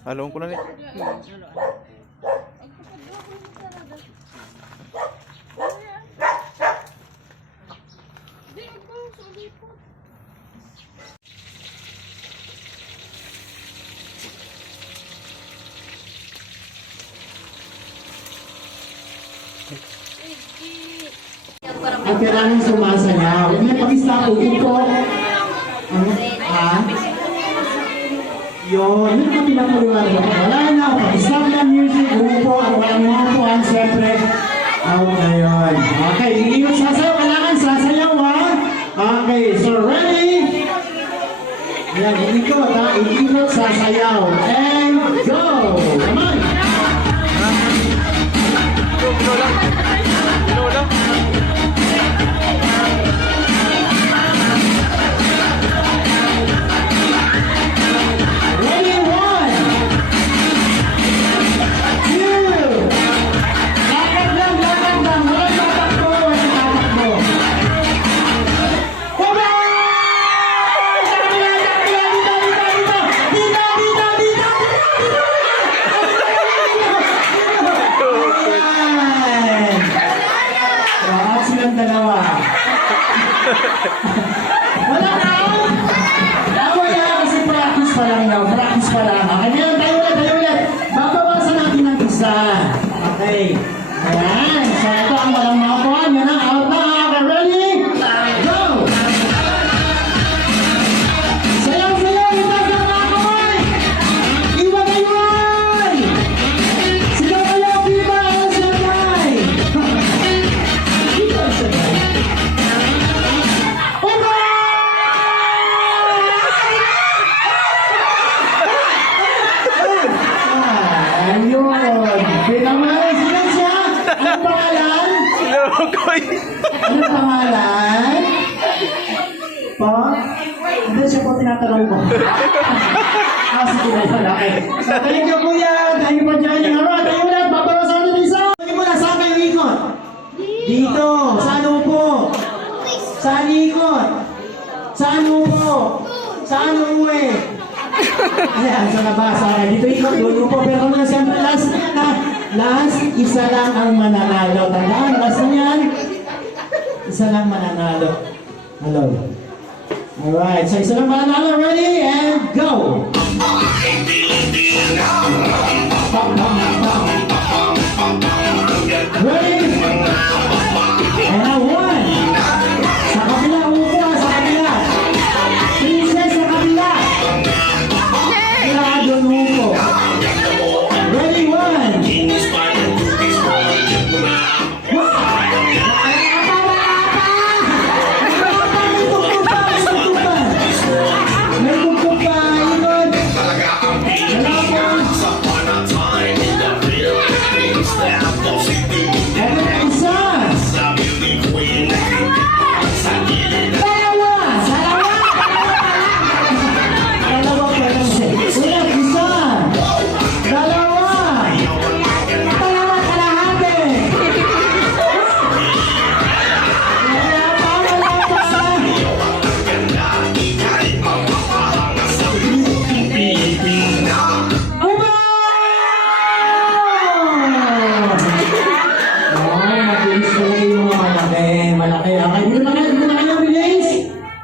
Halong ko na rin. At kailangan sumasayaw. May pag-stop po. Yun ang pinapaliwanag ako. Wala na, pag-stop na music, umupo, at walang umupuan, siyempre, out na yun. Okay, iingat sasayaw, kailangan sasayaw ha. Okay, so ready? Ayan, iikot ha, iikot sasayaw. And go! Come on! Wala na! Wala kasi practice pa lang daw. Practice pa lang. Okay, ngayon tayo ulit. Babawasan natin ng isa. Okay. Ayan. So ito ang walang makapuan. Yan ang out na. Okay, ready? Go! Sayaw! Itaas ang mga kamay! Iwan! Sigaw kayo! Viva ang sabay! Viva ang sabay! Pinamalan sila siya. Anong pangalan? Anong pangalan? Pa? Hindi siya po tinatanong mo. Sige na yun. Okay. So, thank you kuya. Thank you for joining. Alright, tayo ulit. Babawasan natin isa. Sige mo na, saan kayo ikot? Dito. Saan upo? Saan ikot? Saan upo? Saan uwi? Ayan, sa labas. Dito ikot. Doon upo. Pero muna siyempre last, isa lang ang mananalo. Tandaan, last na yan. Isa lang mananalo. Hello. Alright, so isa lang mananalo. Ready? And go! Ready? And a one. Sa kabila, upo. Sa kabila. Princess, sa kabila. Kailangan doon upo. Ready? One.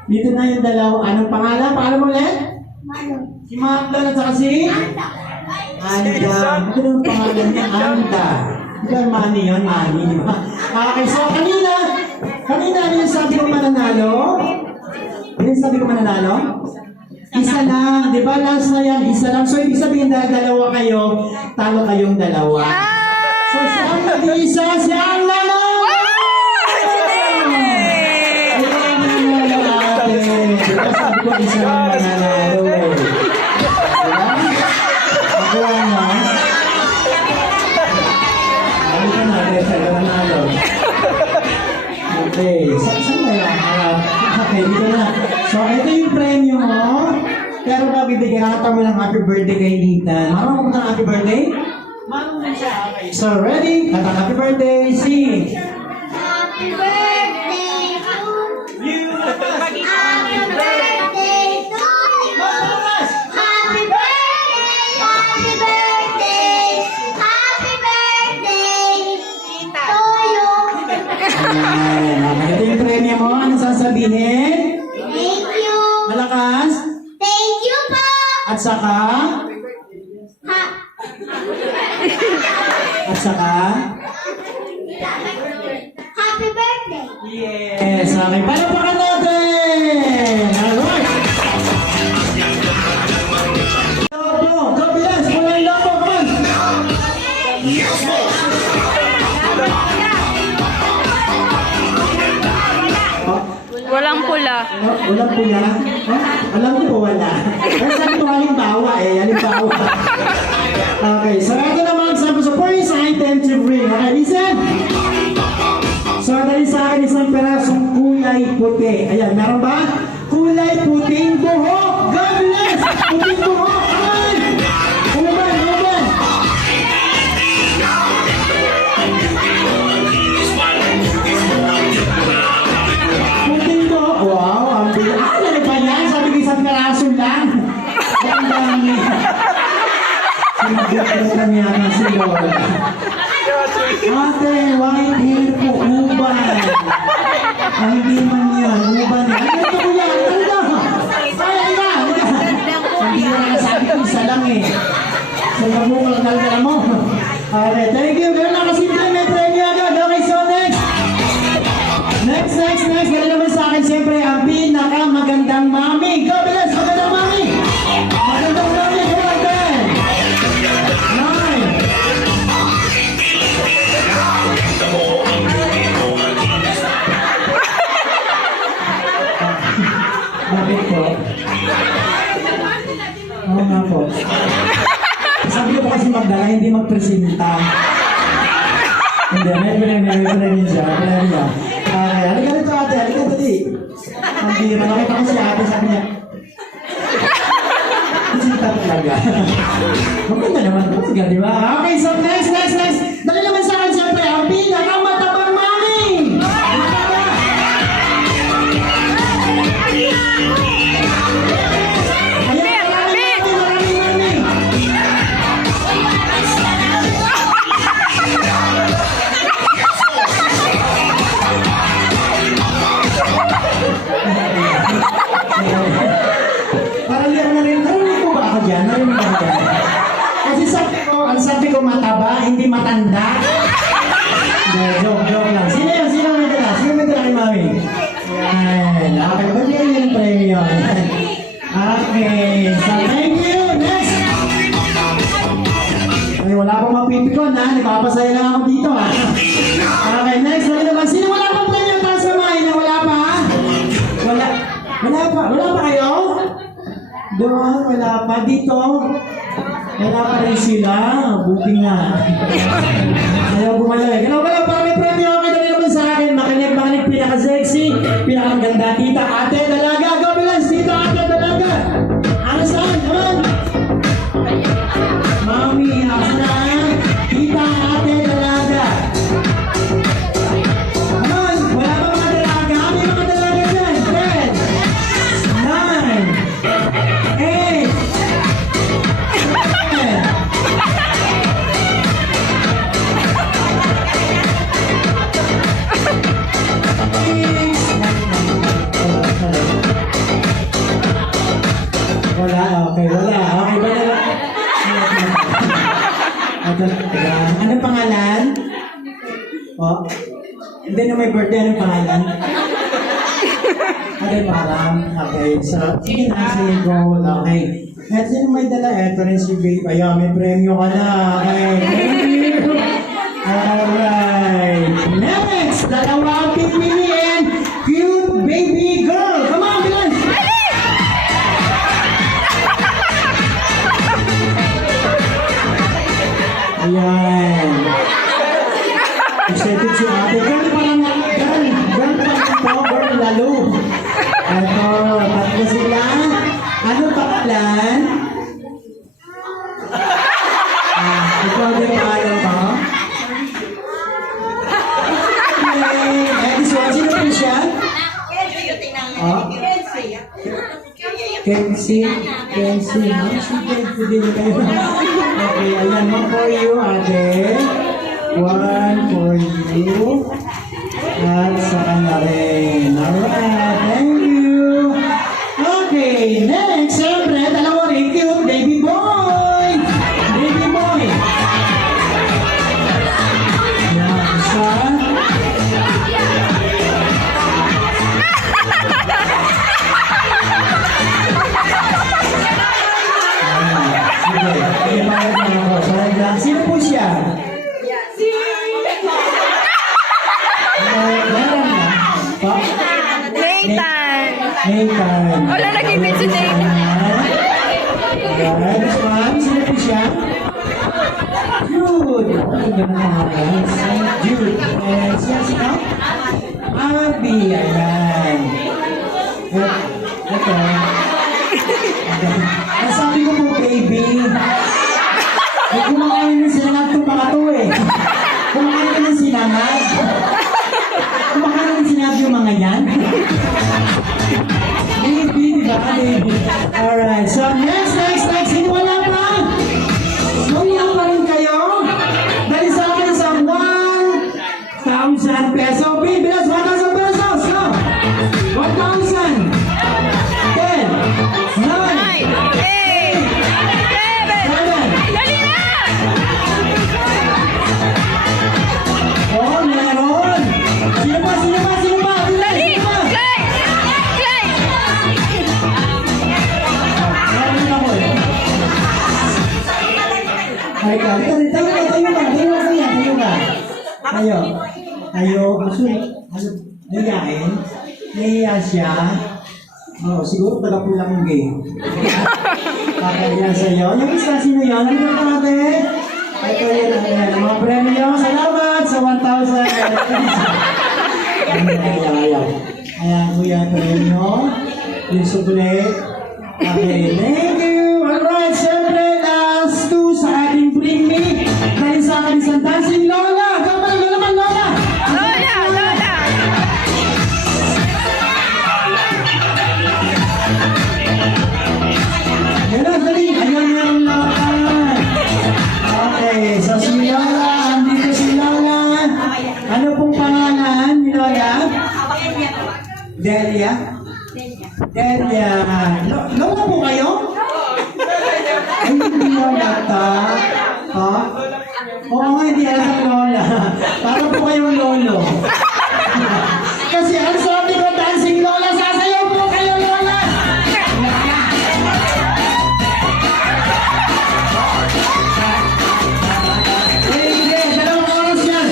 Dito na yung dalawa. Anong pangalan? Pangalan mo ulit? Si Magda at saka si? Anda. Ito yung pangalan niya, Anda. Di ba Manny yun? Manny, di ba? Okay, so kanina ano yung sabi ko mananalo? Ano yung sabi ko mananalo? Isa lang. Di ba last na yan? Isa lang. So ibig sabihin dahil dalawa kayo, talo kayong dalawa. So saan nag-iisa? Si Anda na! Sabi ko, isa lang mananalo eh. Diba? Nakuha na. Okay, saan na yan? Okay, dito na. So, ito yung premyo mo. Pero babibigyan nakata mo ng happy birthday kay Ethan. Marunong mo ng happy birthday? Marunong siya. Okay, so ready? Kata happy birthday, sing! Happy birthday to You! Happy birthday to you. Happy birthday, happy birthday, happy birthday to you. Ayan, ito yung premyo mo. Ano sasabihin? Thank you. Malakas? Thank you po. At saka? Ha At saka? Happy birthday. Yes, okay. Palapakan natin! Alright! Lobo! Go, bilas! Mula yung lobo! Come on! Oh, Walang pula. walang pula? Oh, alam ko po wala. Pero sabi ko halimbawa halimbawa. Okay, so ito naman sa first item to bring. Okay, listen! So, dali sa akin isang perasong kulay puti. Ayan, meron ba? Kulay puting buhok! God bless! Puting buhok! Ayan! Uman, uman! Puting buhok! Wow! Ang bilang! Ah, ano ba yan? Sabi ko isang peraso lang. Ang dami. Sinagot ko kami ang si Lola. Ate, white hair po, uban. Ay, hindi man yan, uban yan. Ay, ito ko yan, ganda. Ay, hindi na sabi ko, isa lang eh. Sa mo lang dala mo. Okay, thank you. Ganun na kasi may premyo agad. Okay, so next. Next. Ganun naman sa akin, siyempre, ang pinakamagandang mami. Go, bilas, magandang mami. Magandang mami, go again. Nine. Bakit po? Oo nga po. Sabi ko po kasi magdala, hindi magpresenta. Hindi, may rin siya. Okay, halika rito ate, halika dali. Ang bira, nakita ko si ate, sabi niya, presenta talaga. Maganda naman talaga, di ba? Okay, so next. Dali naman sa akin, siyempre, ang pinakamatabang mami! Ayan, maraming mami! Parang yan na rin. Narinig ko ba ako dyan? Narinig ko ba dyan? Kasi sabi ko mataba, hindi matanda. Hindi, joke lang. Sino may dala? Sino may dala kay mami? Yan. Okay, ba't yan yung premyo? Okay. So, thank you. Next. Ay, wala akong mapipikon ha. Nagpapasaya lang ako dito ha. Okay, next. Wala naman. Sino wala pang premyo? Taas na mga ina. Wala pa ha? Wala pa kayo? Doon, wala pa. Dito, wala pa rin sila. Booking na. Ayaw gumalaw eh. Ganun pala, parang may premyo. Okay, dali naman sa akin. Makinig, pinaka-sexy, pinaka-maganda. Tita, ate, dalaga. Go, bilas. Tita, ate, dalaga. Ano saan? Come on. Mami, asa. Tita, ate, dalaga. Come on. Wala pa mga dalaga. May mga dalaga dyan. 10, 9, 8, 7, wala, okay, wala. Okay, wala. Anong pangalan? Oh, hindi na may birthday. Anong pangalan? Okay, parang. Okay, so, sige na, sige, go. Okay. At sino may dala? Eto rin si Babe. Ayan, may premyo ka na. Okay, thank you. Alright. Next, dalawang pipiliin. Cute baby girl. Come on, bilan. Ayan. Excited si ate. Girl pa lang. Girl pa Ito, tatlo sila. Ano pangalan? Ikaw din pangalan mo? Okay. This one, sino po siya? Oh? Kenzie. Kenzie. Si Kenzie din kayo. Okay, ayan. One for you, ate. One for you. At sa kanya rin. Alright, thank you. Okay, next, siyempre, dalawa rin cute, baby boy. Baby boy. Yan, isa. Sino po siya? Nathan! Nathan. Wala nag-ibig si Nathan. Alright, this one. Sino po siya? Jude. Jude. And siya siya? Abby. Ayan. Ito. Ang sabi ko po, baby. Ay, kumakain ng sinangag itong mga to eh. Kumakain ka ng sinangag. Kumakain ng sinangag yung mga yan. Baby, di ba? Baby. Alright, so next. Sino wala pa? Wala pa rin kayo? Dali sa akin sa 1,000 peso. Bibilas, 1,000 pesos. Go! 1,000. 10. 9. 8! 7! Dali na! Oh, meron! Sino pa? Dali! Clay! Clay! Meron ako eh. Ay, tayo ka. Tayo. Nahiyain. Nahiya siya. Oh, siguro taga-pulang yung game. Kakahiya sa'yo. Yung isa, sino yun? Ano yung natin? Ito yun. Ayan, mga premyo. Salamat sa 1,000. Ayan, kuya, premyo. Yung sukulit. Okay, thank you. Alright, siyempre, last two sa ating premi. Dahil sa akin isang dancing Lola. Kapalan mo naman, Lola. Lola! Lola! Ayun, dali. Ayun yung Lola. Okay, so si Lola, andito si Lola. Ano pong pangalan ni Lola? Delia? Delia. Lola po kayo? Ay, hindi Lola ta. Ha? Oo nga, hindi alam Lola. Para po kayong lolo. Kasi ang sabi ko, dancing Lola, sasayaw po kayo, Lola. Hindi, dalawang oras yan.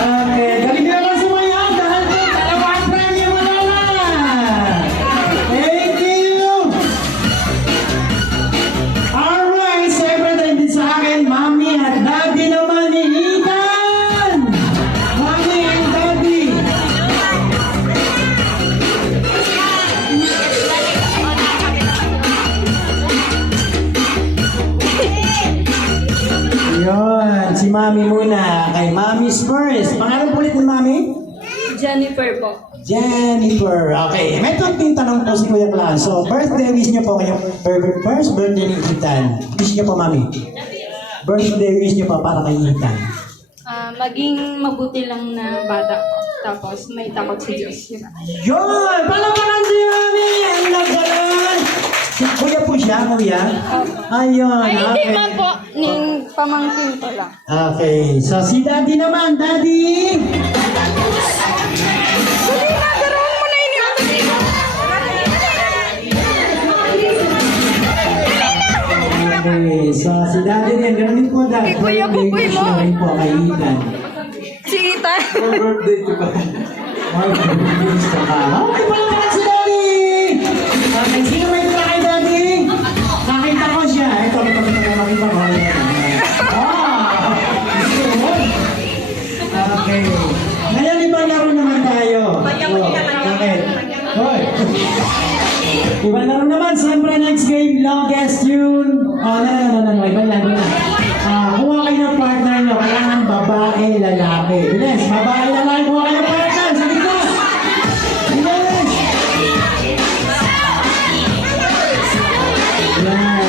Okay, galing na lang sumaya dahil po dalawang premyo mo Lola. Thank you. Alright, siyempre dahil din sa akin, Mami at Daddy naman ni Ethan. Mami and Daddy. Yun, si Mami muna. Kay Mami's first. Pangalan po ulit ni Mami? Jennifer po. Jennifer. Okay, may tunting tanong po si Kuya Clan. So, birthday wish niyo po kayo. First birthday ni Ethan. Wish niyo po, Mami. Birthday wish niyo po para kay Ethan. Maging mabuti lang na bata ko. Tapos may takot sa Diyos. Yun. Yun! Palapakan si Mami! Ang nagkaroon! Si Kuya po siya, Kuya? Ayun, Ay, hindi okay. man po. Ning pamangkin ko lang. Okay, so si Daddy naman, Daddy! Dali na, garawan mo na inyo. Okay, so si Daddy rin, ganun din po Daddy. Kay Kuya Kukoy mo. Wish niyo rin po kay Ethan. Si Ethan. Birthday ko ba? Okay, palapakan si Daddy! Okay, sino may tula kay Daddy? Nakita ko siya. Ito, nakita ko. Ah! longest tune. Oh, no. Iba lang. Kuha kayo ng partner nyo. Kailangan babae, lalaki. Bilis, babae, lalaki. Kuha kayo ng partner. Sa gitna. Bilis. Yan.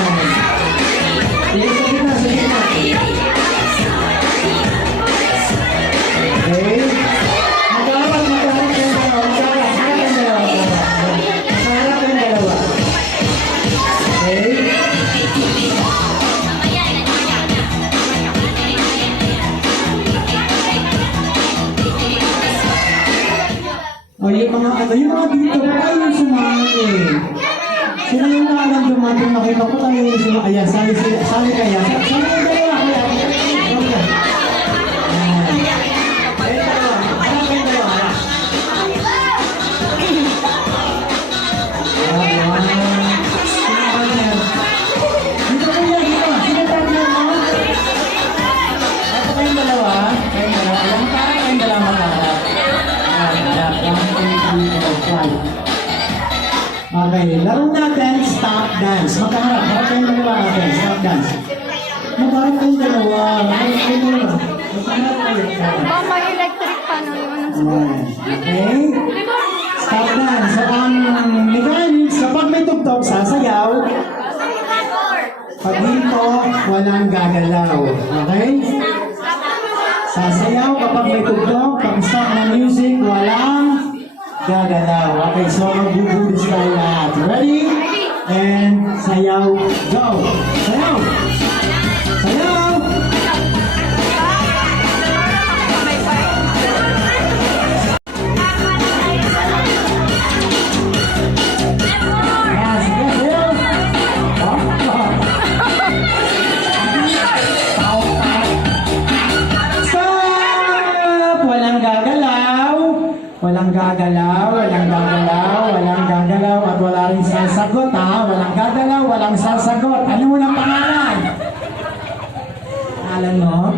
Bilis sa gitna, sa gitna. Okay. Magkaharap kayong dalawa. Magkaharap kayong dalawa. Okay. O, yung mga dito, baka yung sumali eh. Sino yung naalang dumating, nakita ko tayo yung sumali. Ayan, sali kaya. Sali yung dalawa, kaya. Okay, laro natin stop dance. Magkaharap, harap kayong dalawa natin, stop dance. Magkaharap kayong dalawa. Magkaharap kayo. Mama, electric pan ang iwan ng Okay? Stop dance. So, ang mechanics, kapag may tugtog, sasayaw. Pag dito, walang gagalaw. Okay? Sasayaw kapag may tugtog. Pag stop ng music, walang gagalaw. Okay, so magbubulis tayo lahat. Ready? And sayaw, go! Sayaw! Sayaw! Yes, yes, sayaw! Stop! Walang gagalaw. Walang gagalaw, walang gagalaw, walang gagalaw, at wala rin sasagot ha. Walang gagalaw, walang sasagot. Ano mo ng pangalan? Pangalan mo?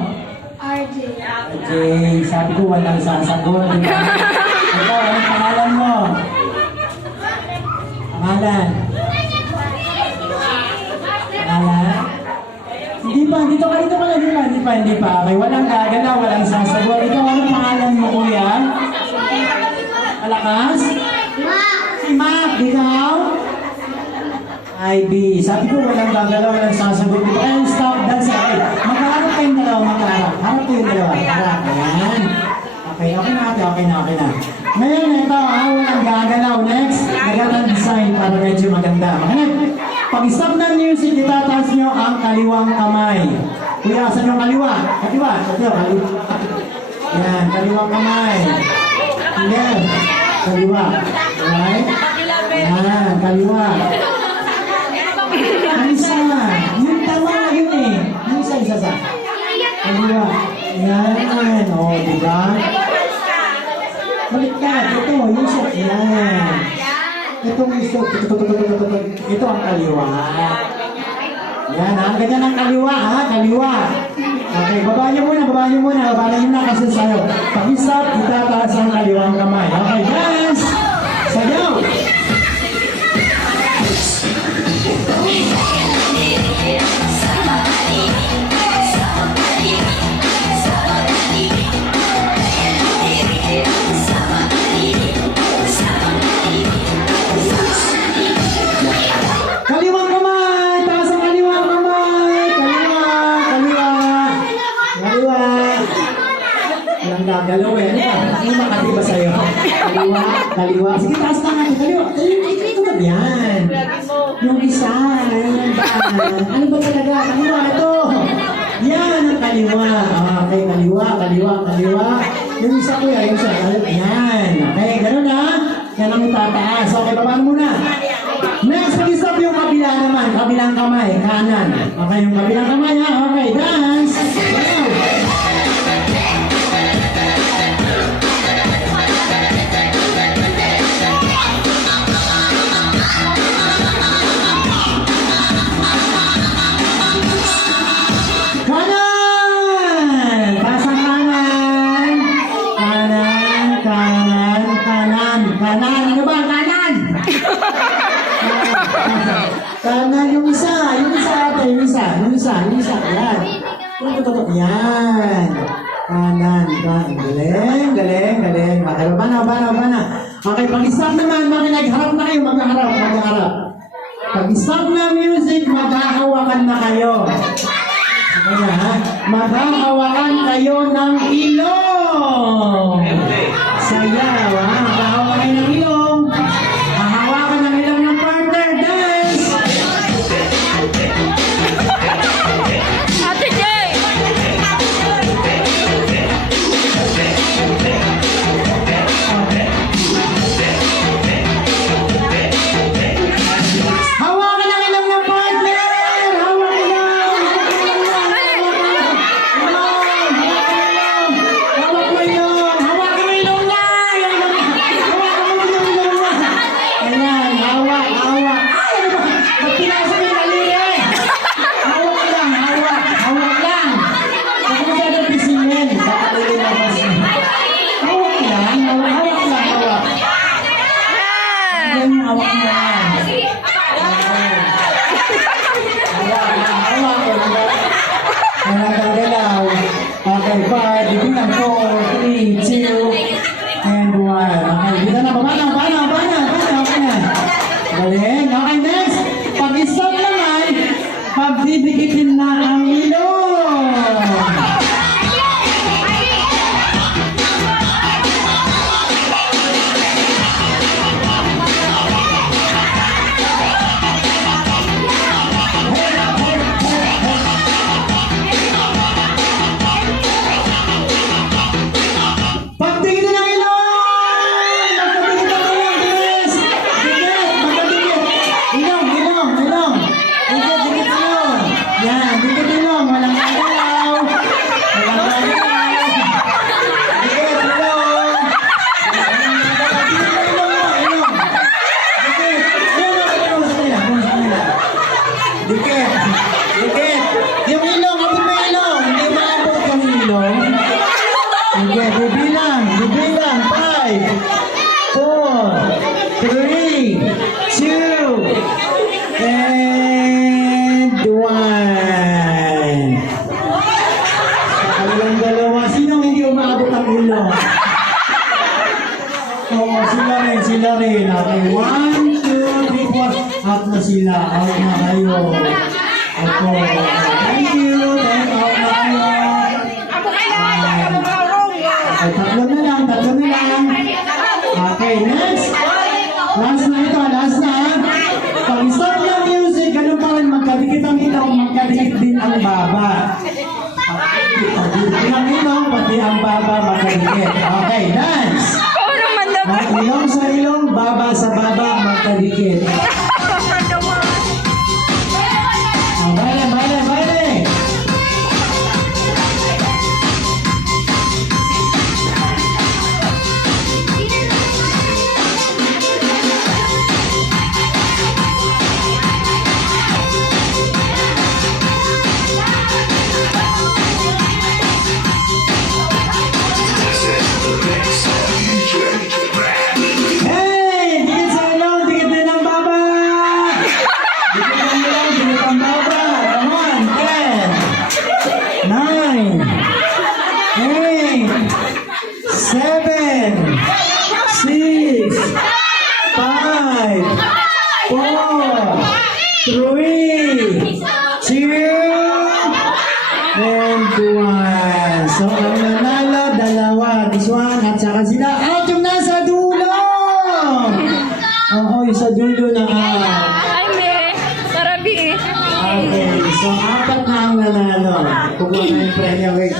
RJ. RJ, sabi ko walang sasagot. Ikaw, anong pangalan mo? Pangalan? Pangalan? Hindi pa, dito ka lang, hindi pa. Okay, walang gagalaw, walang sasagot. Ikaw, anong pangalan mo, kuya? Malakas? Si Mac, ikaw? IB. Sabi ko walang gagalaw, walang sasagot dito. Ayun, stop, dance. Magkaharap kayong dalawa, magkaharap. Harap kayong dalawa. Harap. Ayan. Okay na. Ngayon, ito walang gagalaw. Next, nagandang design para medyo maganda. Makinig. Pag-stop ng music, itataas nyo ang kaliwang kamay. Kuya, saan yung kaliwa? Kaliwa. Yan, kaliwang kamay. Yan, kaliwa. Right? Yan, kaliwa. Ang isa. Yung tama yun eh. Yung isa sa. Kaliwa. Yan. O, diba? Baliktad. Ito, yung isa. Yan. Itong isa. Ito ang kaliwa. Yan, ang ganyan ang kaliwa, ha? Kaliwa. Okay, baba niyo muna kasi sayo. Pag-stop, itataas ang kaliwang kamay. Okay, dance! Sayaw! Kaliwang kamay! Taas ang kaliwang kamay! Kaliwa! Walang gagalaw eh. Ano makati ba sa'yo? Kaliwa. Sige, taas na natin. Kaliwa. Yan. Yung isa. Ano ba talaga? Kaliwa. Ito. Yan ang kaliwa. Okay, kaliwa. Yung isa ko yan. Yan. Okay, ganun ha. Yan ang itataas. Okay, baba muna. Next, pag-stop yung kabila naman. Kabilang kamay. Kanan. Okay, yung kabilang kamay ha. Okay, dance. Wow. Kanan yung isa ate, yung isa. Yan. Tutok. Yan. Kanan. Galing. Okay, bana. Okay, pag-stop naman, magharap na kayo, magharap. Pag-stop na music, maghahawakan na kayo. Okay na, ha? Maghahawakan kayo ng ilong. Sayaw, ha? Maghahawakan ng ilong. Hahawakan ng ilong ng partner. Dance! Ate Jay! Hawakan ng ilong ng partner! Hawakan lang! Hawak mo ilong! Hawakan mo ilong niya! Hawakan mo ilong niya! Ayan, hawak! Ay, ano ba? Ba't pinasa mo yung daliri? Hawak lang! Huwag mo gano'n pisingin. Baka lilabas mo. Hawak lang! Ayan, hawak mo lang. Galaw. Okay, 5, bibilang 4, 3, 2, and 1. Okay, bida na, bana. Okay na. Galing. Okay, next. Pag-stop naman, pagdidikitin na ang ilong. Pagtingin ng ilong! Magkatingin ng ilong, bilis! Magkadikit! Ilong! Dikit ilong! Yan, dikit ilong! Walang galaw! Dikit ilong! Dikit! Yung ilong, abot mo yung ilong! Hindi maabot kami ilong. Okay, bibilang. 5, 4, 3, 2, and 1. Kailang dalawa. Sinong hindi umaabot ang ilong? Oo, sila rin. Okay, 1, 2, 3, 4. Out na sila. Out na kayo. Opo. Thank you. Out na kayo. Okay, tatlo na lang. Okay, next. Last na. Pag-start yung music, ganun pa rin, magkadikit ang ilong, magkadikit din ang baba. Pagdikit ang ilong, pati ang baba, magkadikit. Okay, dance. Ilong sa ilong, baba sa baba, magkadikit. Baile. Hey! Dikit sa ilong, dikit din ang baba! Dikit ang ilong, dikit ang baba! Come on, 10, 9, 8, 7, 6, 5, 4, 3, 2, and 1. So, ang nanalo, dalawa. This one, at saka sila. At yung nasa dulo! Oo, yung sa dulo na Ay, may. Tarabi eh. Okay, so apat na ang nanalo. Kukuha na yung premyo. Wait.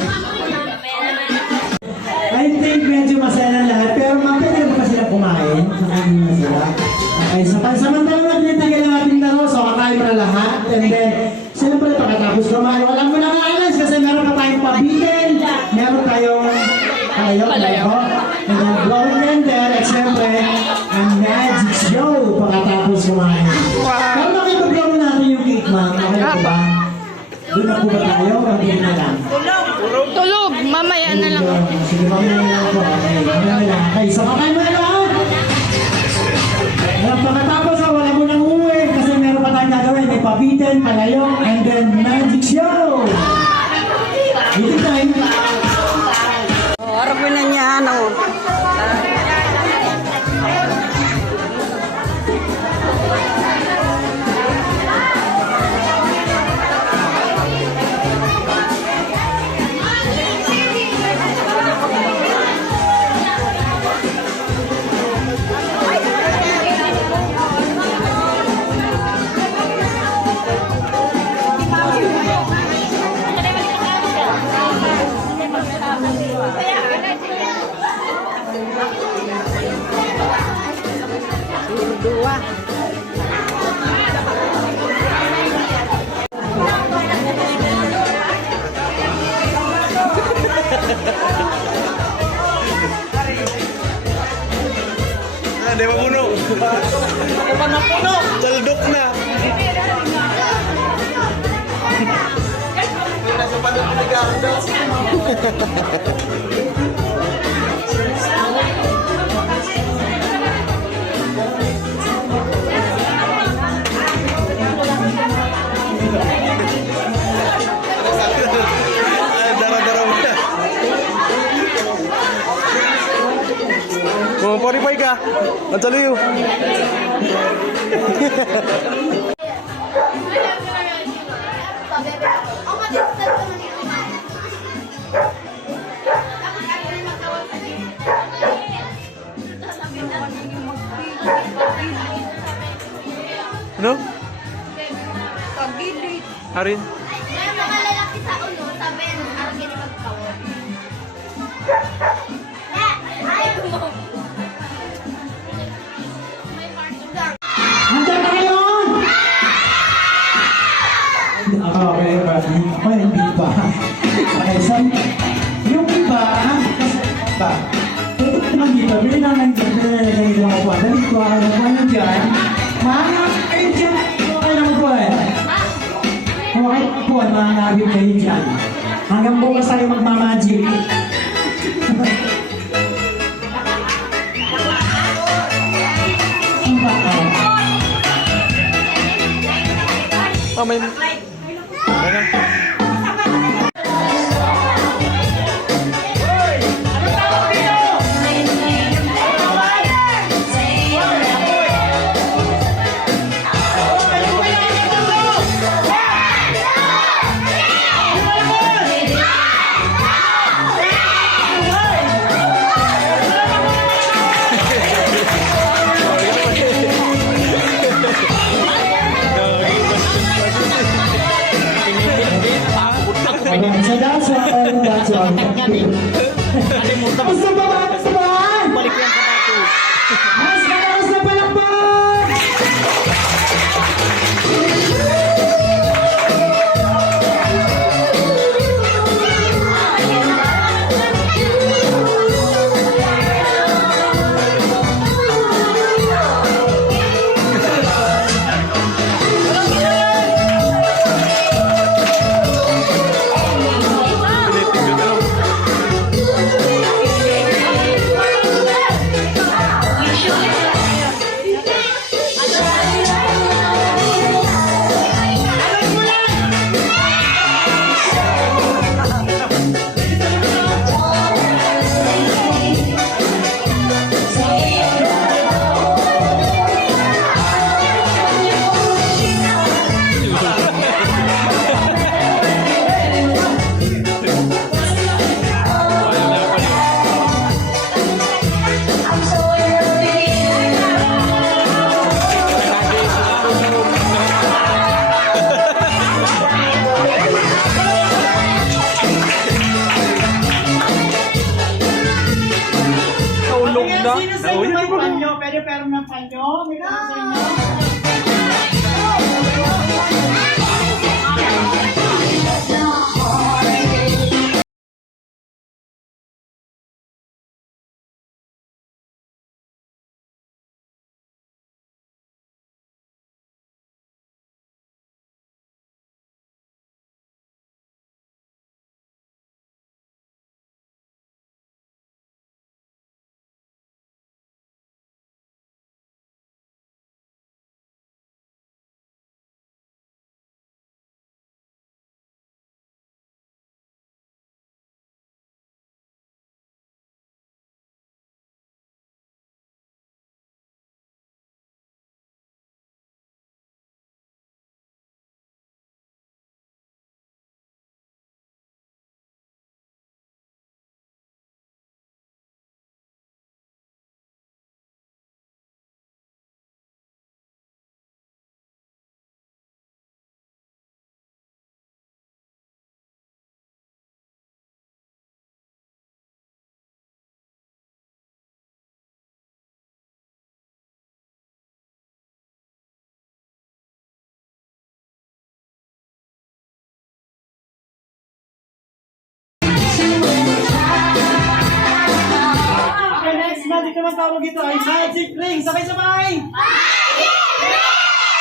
I think medyo masaya na lahat, pero mapili ba pa sila kumain? Kakain na sila. Okay, so pansamantala natin yung tagal ng ating laro, so kakain mo na lahat. And then, sila pala pagkatapos kumain. Walang mo lang alas kasi meron pa tayong pabitin, meron tayong palayo. And then, blowing render, at syempre, ang magic show pagkatapos kumain. Pero makipag-blow natin yung cake, ma'am. Okay po ba? Doon na po ba tayo? Pagbitin na lang. Tulog. Mamaya na lang. Sige, mamaya na lang po. Okay, so kakain mo na lahat. Pagkatapos, wala mo nang uwi kasi meron pa tayong gagawin. then palayok, and then magic show. Ito time. Oh, harap mo na niya, ano. Dua. Di ba puno? Ako pa mapuno. Taldok na. Nasa panon ni Gardo. Dara-dara mo na. Purify ka. Ang taliw. Ano? Harin? May mga lalaki sa ulo, sabi ng arkin magkawin. Ayaw mo. Handa na ngayon! Okay, but ako hindi pa. Okay, so, yung iba, pa, ito naman dito, bili na lang dito, ganito lang ako. Dali ko ako na po yun dyan. Mga, kayo dyan, okay naman po eh. Okay po, mga nabit kayo dyan. Hanggang bukas tayo magmamagic. Ang ba? Oh, may... Ano? So that's why, that's why. Gusto ba ba? Gusto ba? Balik yan sa bato. Mas malakas na palakpak! magic naman tawag ito ay magic ring. Sabay-sabay!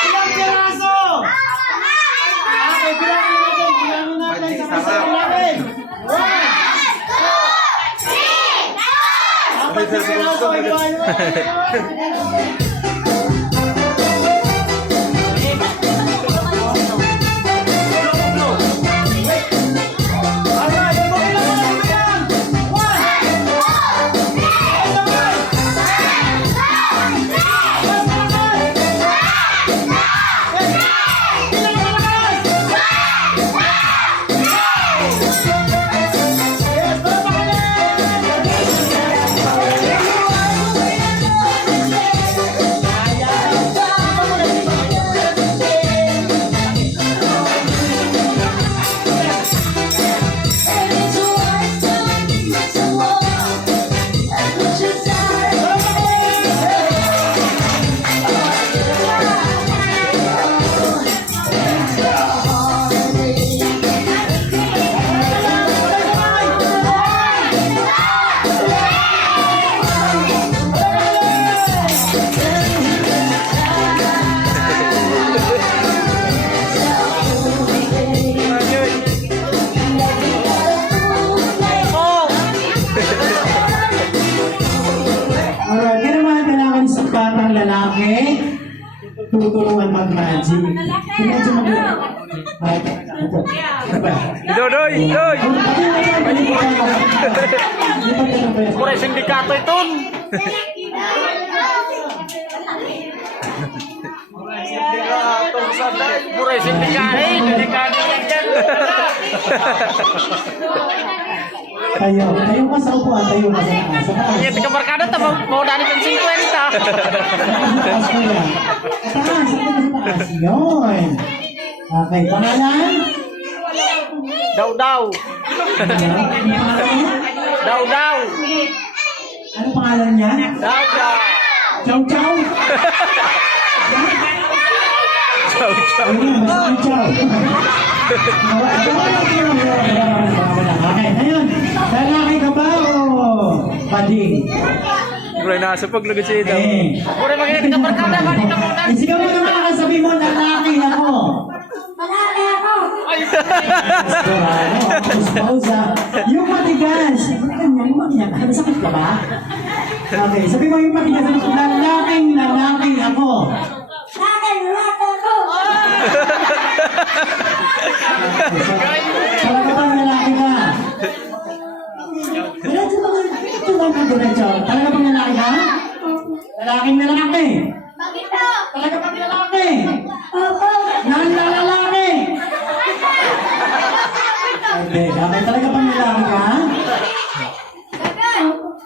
Ilang piraso? Okay, bilangin natin. Sabay-sabay natin. 1, 2, 3. Apat na piraso. Alright, yan naman kailangan sa batang lalaki tutulungan mag-magic. Medyo Doy! Doy! Pure sindikato ito. Pure sindikato. Tayo ka sa upuan, tayo ka sa taas. Sa taas. Ito ka markado, mau dali ng 50. Sa taas ko yan. Sa taas, sa taas. Yun. Okay, pangalan? Daw. Daw. Ano pangalan niya? Daw. Chow Chow? Chow. Ayun, mas Chow. Okay, ngayon. Lalaki ka ba o pading? Bro, nasa paglagay siya daw. Pure makinig ka markada, balik ka muna. Isigaw mo naman ang sabi mo, lalaki ako. Yung matigas. Ano sakit ka ba? Okay, sabi mo yung matigas. Lalaki ako. Talaga bang lalaki ka? Talaga bang lalaki ka? Lalaking lalaki. Bakit daw? Talaga bang lalaki? Nanlalaki. Okay, talaga bang lalaki ka?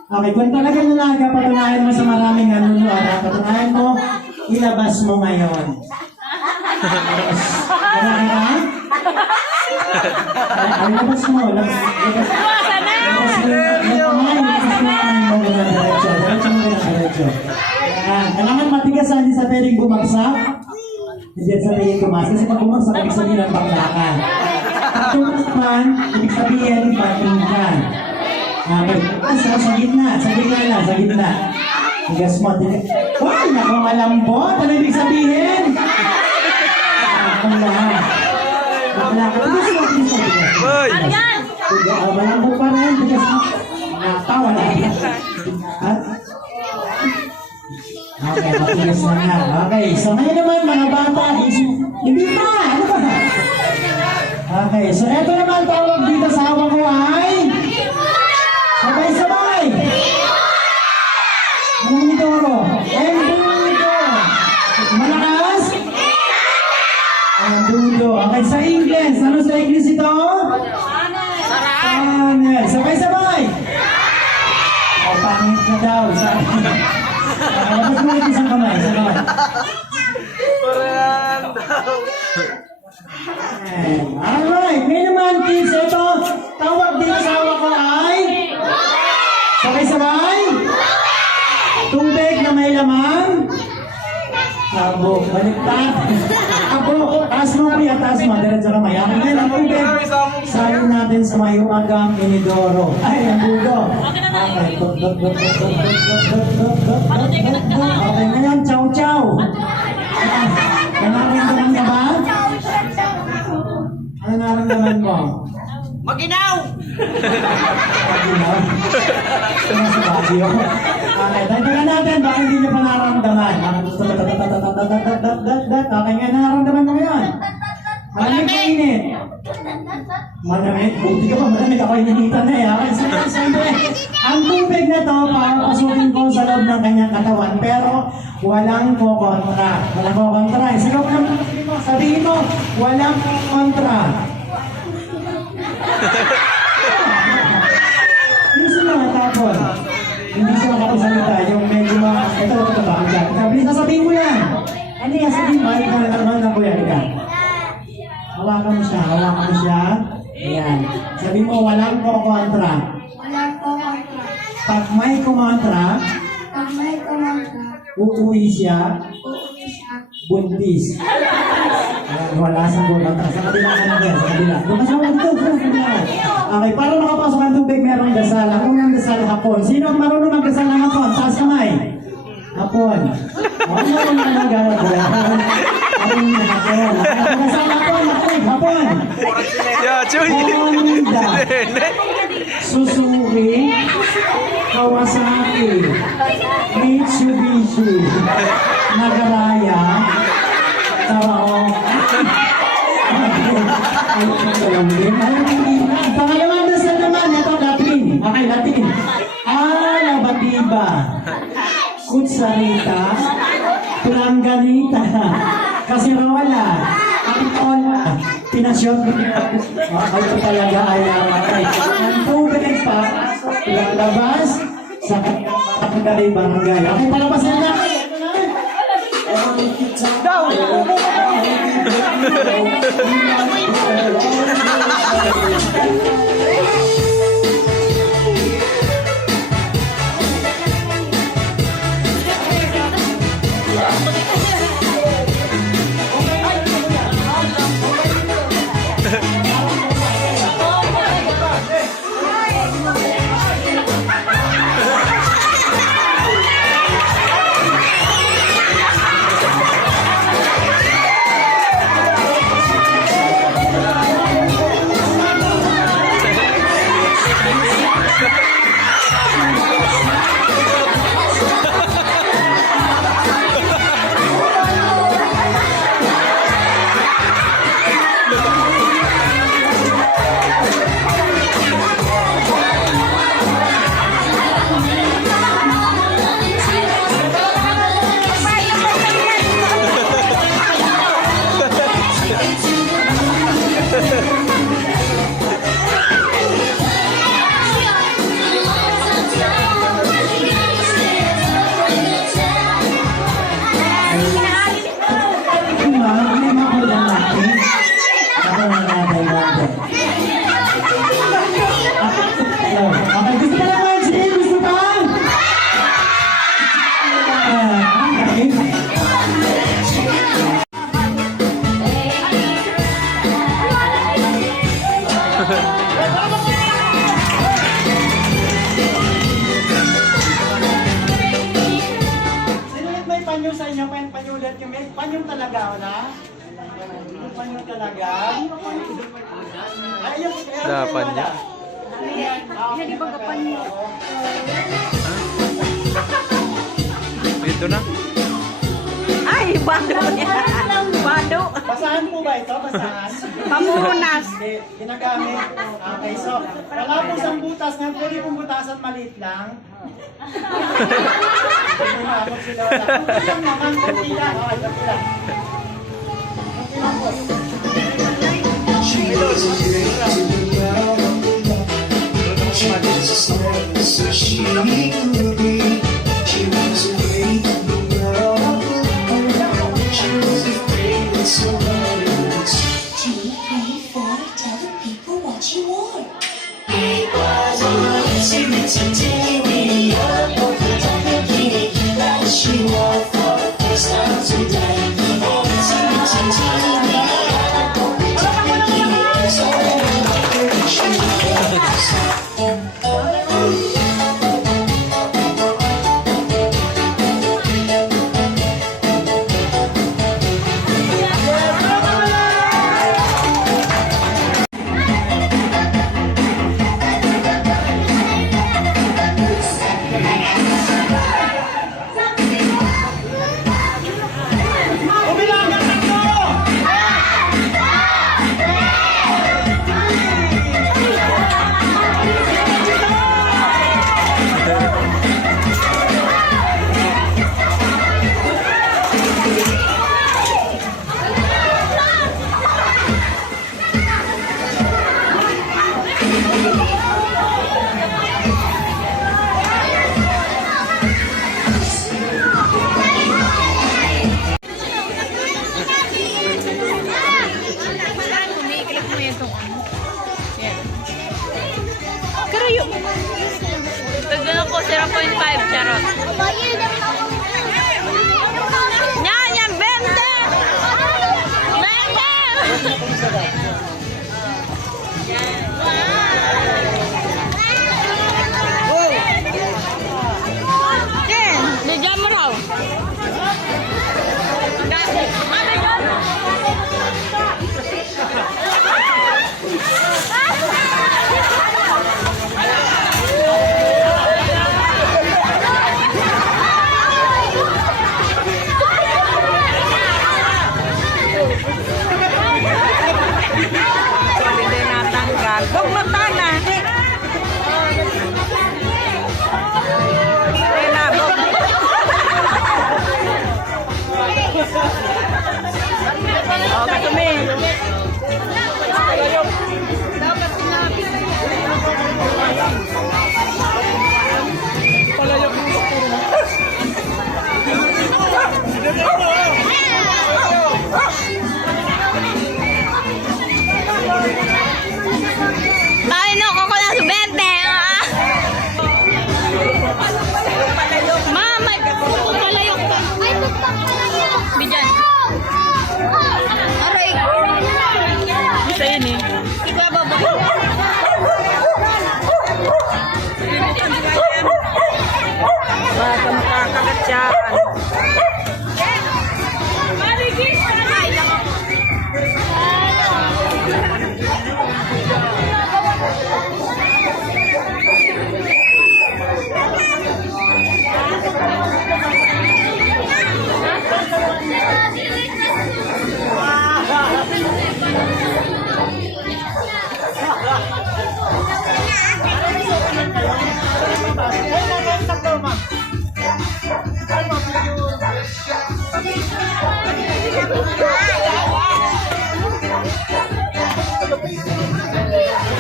Okay, kung talaga lalaki ka, patunayan mo sa maraming nanonood. Patunayan mo, ilabas mo ngayon. Lalaki ka? Ay, labas mo. Labas mo. Diretso mo na diretso. Kailangan matigas, hindi sa pwedeng bumagsak. Hindi sa pwedeng tumas. Kasi pag bumagsak, ibig sabihin ang baklakan. Tumas man, ibig sabihin, pating ka. Okay. Sa gitna. Tigas mo. Why? Naku, malambot. Ano ibig sabihin? Malambot. Boy! Malambot pa rin. Tigas mo. Tawa na. Okay, matigas na nga. Okay, so ngayon naman mga bata, hindi pa. Ano ba? Okay, so eto naman tawag dito sa hawak ko ay sabay-sabay. Anong dito ako? Embudo. Malakas? Embudo. Okay, sa English. Ano sa English ito? Funnel. Sabay-sabay. O, pangit na daw. Labas mo ito isang kamay. Alright, may naman kids. Ito, tawag dito sa hawak ko ay sabay-sabay. Tubig na may laman. Abo, baliktad. Abo, taas mo rin, taas mo. Diretso ka maya. Hindi lang tubig. Sayo natin sa may umagang inidoro. Ay, ang budo. Okay, okay, ngayon, chow chow. Nararamdaman ka ba? Ano nararamdaman mo? Maginaw! Paginaw? Nasa bagyo. Okay, dagdagan natin. Baka hindi niyo pa nararamdaman. Okay, nga nararamdaman mo ngayon. Malamig o init? Malamig? Buti ka pa, malamig ako ininitan na eh. Okay, siyempre, ang tubig na to, papasukin ko sa loob ng kanyang katawan, pero walang kokontra. Walang kokontra. Sa loob ng sabihin mo, walang kontra. Yung sila natapon. Hindi sila makapasalita. Yung medyo mga, ito, ang dyan. Sabi, sasabihin mo yan. Ano yan? Sabihin mo, ikaw na naman na kuya, ikaw. Hawakan mo siya, hawakan mo siya. Ayan. Sabi mo, walang kontra. Walang kumontra. Pag may kumontra, Pag may kumontra, uuwi siya, uuwi siya. buntis. Ayan, wala sa kumontra. Sa kabila ka na sa kabila. Doon ka sa kabila. Okay, para makapasok ang tubig, merong dasal. Ang unang dasal, hapon. Sino ang marunong magdasal ng hapon? Taas kamay. Hapon. Huwag mo kung nagagawa. Hapon na hapon. Dasal hapon, hapon. Yeah, Chuy. Honda, Suzuki, Kawasaki, Mitsubishi, Nagaraya, Tarao. Pangalawang dasal naman, ito Latin. Okay, Latin. Alabatiba, Kutsarita, Planganita, Kasirawala, Antola, Pinasyon. Ay, ito talaga ay namatay. Ang tubig pa, lalabas sa kanyang barangay. Okay, palabasin na. Panyo talaga, wala? Yung panyo talaga? Ay, yung Dapan niya. Hindi ba kapan niyo? Dito na. Ay, bado yan. Bado. Basahan po ba ito? Basahan? Pamunas. Hindi, ginagamit. Okay, so, wala po siyang butas. Ngayon, pwede pong butasan maliit lang. Hindi na ako sila wala. Kunti lang naman, kunti lang. Okay, kunti lang. Kunti lang po. Today Bigyan mo raw. Hindi natanggal. Huwag mo tana. Hindi na. Oh, katumi. Tayo na ko na sa 20. Mama, palayok ka. Ay, tuktak ka lang yan. Bigyan. Aray. Isa yun eh. Ikaw baba. Baka makakagat siya.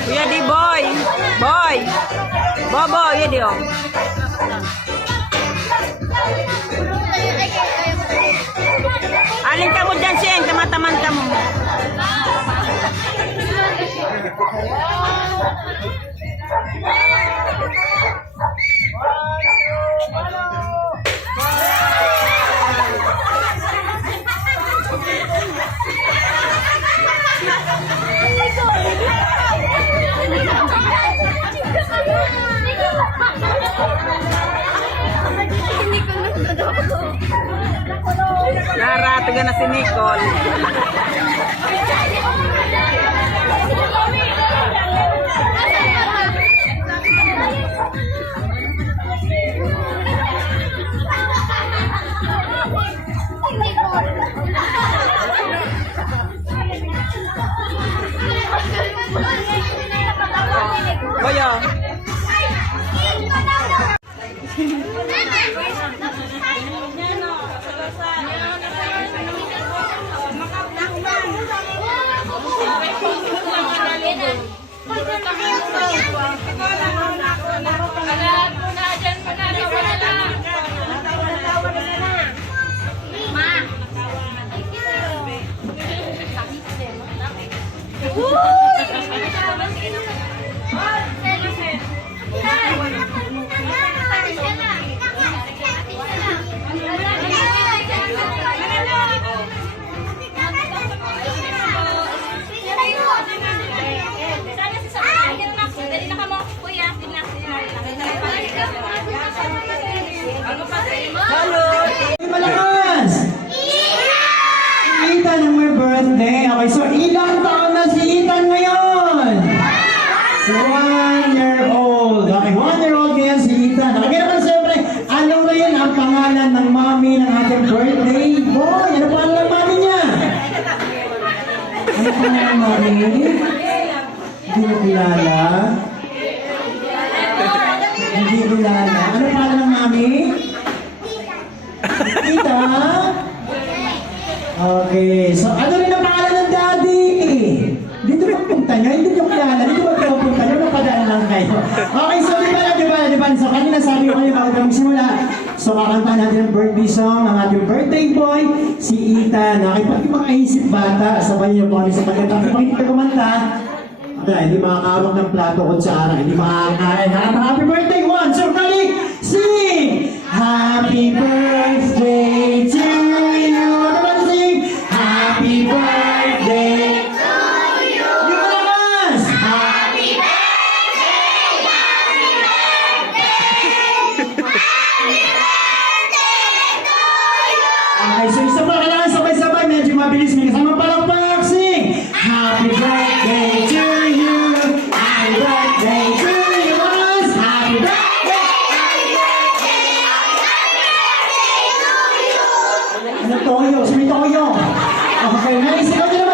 Kuya di boy. Boy. Bobo, iya di oh. Alin ka mo dyan, Seng? Tamataman ka mo. Naratigan na si Nicole. Boyo. Malakas! Ethan ang may birthday. Okay, so ilang taon na si Ethan ngayon? 1 year old. Okay, 1 year old ngayon si Ethan. Okay, kaya naman siyempre, ano rin ang pangalan ng mami ng ating birthday boy? Ano pangalan ng mami niya? Ano pangalan ng mami? Hindi mo kilala? Hindi kilala. Ano pangalan ng mami? Tita? Okay, so ano rin ang pangalan ng daddy? Dito magpunta nyo, hindi nyo kilala, dito magpunta nyo, napadaan lang kayo. Okay, so di ba, so kanina sabi ko kayo bago kami simula, so kakanta natin ang birthday song ng ating birthday boy, si Ethan. Okay, pag yung mga isip bata, sabay niyo po kami sa pagkanta. Kung hindi ka kumanta, okay, hindi makakawak ng plato kung sa araw, hindi makakain. Happy birthday, one, so kali, sing! Happy birthday to you! Everyone sing! Happy birthday! Toyo, si Toyo. Okay, ngayon, sigaw niyo